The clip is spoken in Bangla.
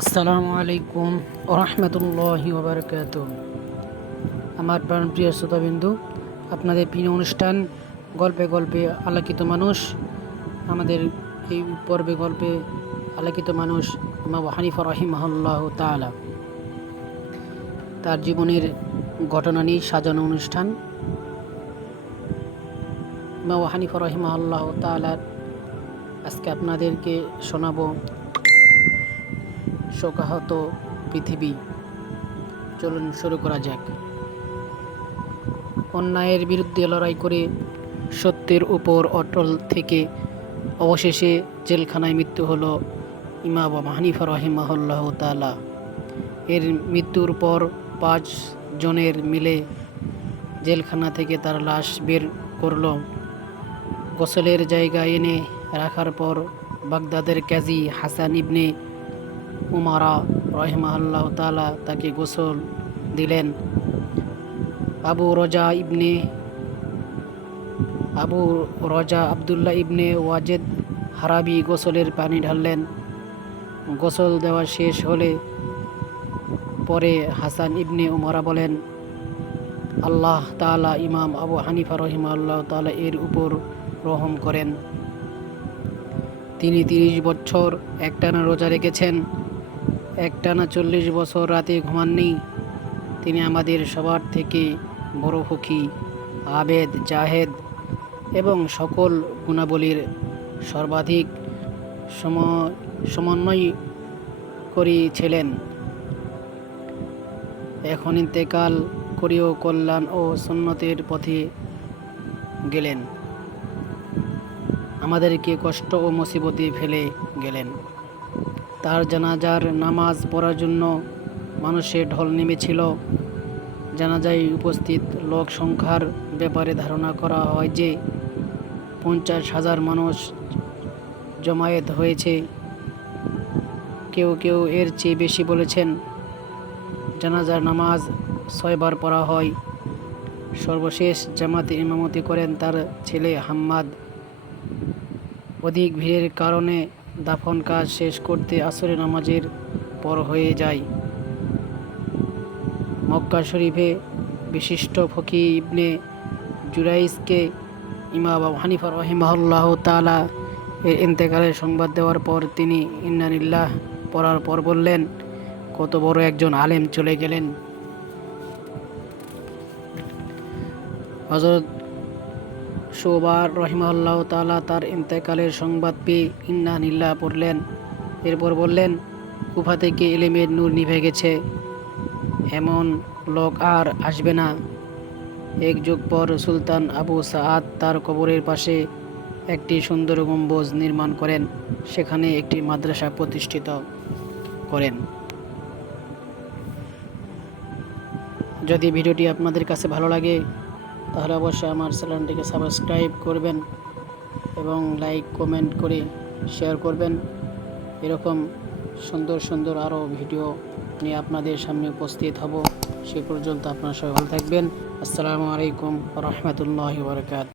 আসসালামু আলাইকুম ওরহমতুল্লাহি ওবরকাত আমার প্রাণপ্রিয় শ্রোতাবিন্দু, আপনাদের প্রিয় অনুষ্ঠান, গল্পে গল্পে আলোকিত মানুষ, আমাদের এই পর্বে গল্পে আলোকিত মানুষ ইমাম হানিফা রহিমাহুল্লাহ তালা তার জীবনের ঘটনা নিয়ে সাজানো অনুষ্ঠান। ইমাম হানিফা রহিমাহুল্লাহ তালার আজকে আপনাদেরকে শোনাবো শোকাহত পৃথিবী। চলুন শুরু করা যাক। অন্যায়ের বিরুদ্ধে লড়াই করে সত্যের উপর অটল থেকে অবশেষে জেলখানায় মৃত্যু হলো ইমাম হানিফা রহিমাহুল্লাহ তালা এর মৃত্যুর পর পাঁচ জনের মিলে জেলখানা থেকে তার লাশ বের করল। গোসলের জায়গা এনে রাখার পর বাগদাদের কাজী হাসান ইবনে উমারা রহমাল্লাহ তালা তাকে গোসল দিলেন। আবু রজা ইবনে আবু রজা আবদুল্লাহ ইবনে ওয়াজেদ হারাবি গোসলের পানি ঢাললেন। গোসল দেওয়া শেষ হলে পরে হাসান ইবনে উমারা বলেন, আল্লাহ তালা ইমাম আবু হানিফা রহিমা আল্লাহ তালা এর উপর রহম করেন। তিনি তিরিশ বছর একটানা রোজা রেখেছেন। একটানা চল্লিশ বছর রাতে ঘুমাননি। তিনি আমাদের সবার থেকে বড় ফকি, আবেদ, জাহেদ এবং সকল গুণাবলীর সর্বাধিক সম, সমন্বয় করিয়েছিলেন এখন ইন্তেকাল করিও কল্যাণ ও সন্ন্যতের পথে গেলেন। আমাদেরকে কষ্ট ও মুসিবতে ফেলে গেলেন। তার জানাজার নামাজ পড়ার জন্য মানুষের ঢল নেমেছিল। জানাজায় উপস্থিত লোক সংখ্যার ব্যাপারে ধারণা করা হয় যে, পঞ্চাশ হাজার মানুষ জমায়েত হয়েছে। কেউ কেউ এর চেয়ে বেশি বলেছেন, জানাজার নামাজ ছয়বার পড়া হয়। সর্বশেষ জামাতে ইমামতি করেন তার ছেলে হাম্মাদ। অধিক ভিড়ের কারণে দাফন কাজ শেষ করতে আসরে নামাজের পর হয়ে যায়। মক্কা শরীফে বিশিষ্ট ফকি ইবনে জুরাইসকে ইমাম হানিফা রহিমাহুল্লাহ তালা এর ইন্তেকালের সংবাদ দেওয়ার পর তিনি ইন্নানিল্লাহ পড়ার পর বললেন, কত বড় একজন আলেম চলে গেলেন। হজরত শোবার রহিমাল্লাহ তালা তার ইন্তেকালের সংবাদ পেয়ে ইন্না নিল্লা পড়লেন। এরপর বললেন কুফা থেকে এলিমের নূর নিভে গেছে। এমন লোক আর আসবে না। এক যুগ পর সুলতান আবু সাআদ তার কবরের পাশে একটি সুন্দর গম্বুজ নির্মাণ করেন। সেখানে একটি মাদ্রাসা প্রতিষ্ঠিত করেন। যদি ভিডিওটি আপনাদের কাছে ভালো লাগে তাহলে অবশ্যই আমার চ্যানেলটিকে সাবস্ক্রাইব করবেন এবং লাইক, কমেন্ট করে শেয়ার করবেন। এরকম সুন্দর সুন্দর আরও ভিডিও নিয়ে আপনাদের সামনে উপস্থিত হব। সে পর্যন্ত আপনার সবাই ভালো থাকবেন। আসসালামু আলাইকুম রহমতুল্লাহ বরকাত